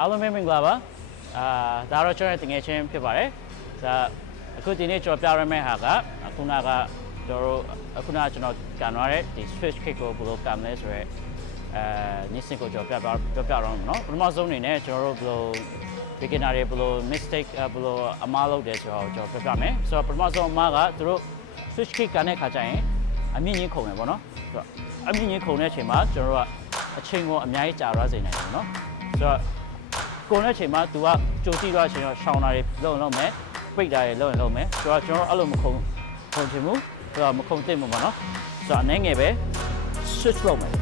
အားလုံးပဲမင်္ဂလာပါဒါတော့ကျွန်တော်တငယ်ချင်းဖြစ်ပါတယ်ဒါအခုဒီနေ့ကျွန်တော်ပြရမယ့်ဟာကအခုနကကျွန်တော်ကန်ရတဲ့ဒီ switch kick ကိုဘယ်လိုကမ်းလဲဆိုရဲနေ့စဉ်ကိုကျွန်တော်ပြတော့မယ်နော်ပထမဆုံးအနေနဲ့ကျွန်တော်တို့ဘယ်လို beginner တွေဘယ်လို mistake ဘယ်လိုအမှားလုပ်တယ်ဆိုတော့ကျွန်တော်ပြပြမယ်ဆိုတော့ပထမဆုံးအမှားကသူတို့ switch kick ကန်တဲ့ခါကျရင်အမြင့်ကြီးခုန်တယ်ပေါ့နော်ဆိုတော့အမြင့်ကြီးခုန်တဲ့အချိန်မှာကျွန်တော်တို့ကအချိန်ကိုအများကြီးကြာရစေနိုင်တယ်နော်ဆိုတော့ကိုယ်နဲ့ချိန်မှာ तू ကကြိုတိသွားချိန်တော့ရှောင်းတာတွေလုံးမယ်ပိတ်တာတွေလုံးမယ်ဆိုတော့ကျွန်တော်အဲ့လိုမခုံချင်ဘူးဆိုတော့မခုံသိမ့်ဘူးပေါ့နော်ဆိုတော့အနေငယ်ပဲ switch လုပ်မယ်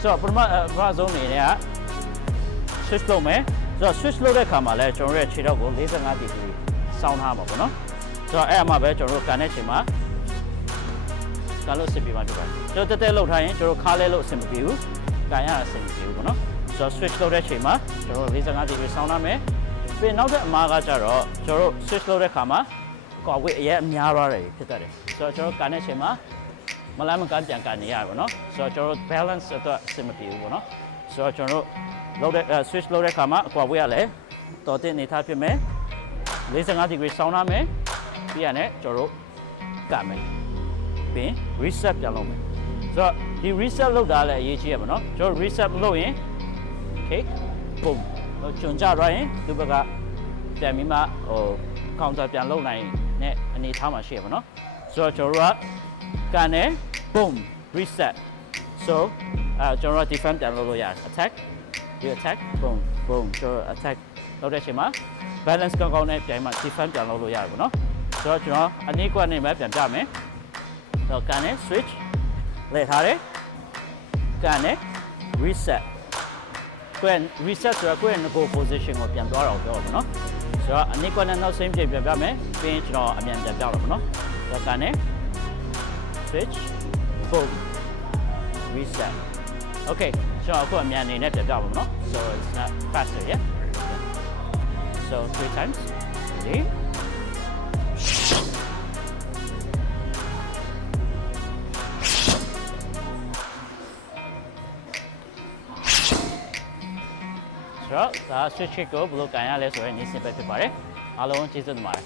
ဆိုတော့ပထမဆုံးအနေနဲ့က switch လုပ်မယ်ဆိုတော့ switch လုပ်တဲ့အခါမှာလဲကျွန်တော်ရဲ့ခြေထောက်ကို45 degree စောင်းထားမှာပေါ့နော်ဆိုတော့အဲ့အမှပဲကျွန်တော်တို့ကန်တဲ့ချိန်မှာကန်လို့အဆင်ပြေမှာဖြစ်ပါတယ်ကျွန်တော်တက်လှုပ်ထားရင်ကျွန်တော်ခါလဲလို့အဆင်မပြေဘူးကန်ရအဆင်မပြေဘူးပေါ့နော်ဆိုတော့ switch လုပ်တဲ့အချိန်မှာကျွန်တော်45 degree ဆောင်းရမယ်ပြီးနောက်တဲ့အမှားကကြတော့ကျွန်တော် switch လုပ်တဲ့အခါမှာကော်ဝိတ်အရင်အများသွားတယ်ဖြစ်တတ်တယ်ဆိုတော့ကျွန်တော်ကန်တဲ့အချိန်မှာမလားမကန်ပြန်ကန်နေရတယ်ပေါ့နော်ဆိုတော့ကျွန်တော် balance အတွက်အဆင်မပြေဘူးပေါ့နော်ဆိုတော့ကျွန်တော်လုပ်တဲ့ switch လုပ်တဲ့အခါမှာကော်ဝိတ်ကလည်းတော်တဲ့အနေထားဖြစ်မယ်45 degree ဆောင်းရမယ်ပြီးရတယ်ကျွန်တော်ကန်မယ်ပြီး reset ပြန်လုပ်မယ်ဆိုတော့ဒီ reset လုပ်တာလည်းအရေးကြီးရပါတော့ကျွန်တော် reset မလုပ်ရင် okay boom ကျွန်ကြရရင်ဒီဘက်ကပြန်ပြီးမှcounter ပြန်လုပ်နိုင်တဲ့အနေထားမှာရှိရပါတော့ဆိုတော့ကျွန်တော်ကကန်တယ် boom reset so ကျွန်တော် defend ပြန်လုပ်လို့ရတယ် attack ဒီ attack boom boom ကျွန်တော် attack လုပ်တဲ့အချိန်မှာ balance ကောင်းနဲ့ပြန်မှ defend ပြန်လုပ်လို့ရတယ်ပေါ့နော်ဆိုတော့ကျွန်တော်အနည်းကွက်နဲ့ပဲပြန်ပြမယ်တော့ကန်တယ် switch လဲထားတယ်ကန်တယ် reset ကိုယ် reset ဆိုတော့ကိုယ့်ရဲ့ goal position ကိုပြန်သွားတော့ပြောပါတော့ဆိုတော့အနည်းကွက်နဲ့နောက်ဆုံးပြန်ပြမယ်ပြီးရင်ကျွန်တော်အမြန်ပြန်ပြတော့ပါတော့ဆိုတော့ကန်တယ် switch boom reset okay ကျွန်တော်အခုအမြန်အနေနဲ့ပြန်ပြပါမယ်နော် so it's not faster yeah so 3 times readyဒါ switch kick ကိုဘယ်လိုကန်ရလဲဆိုရင်နေ့စဉ်ပဲဖြစ်ပါတယ်အားလုံးကျေးဇူးတင်ပါတယ်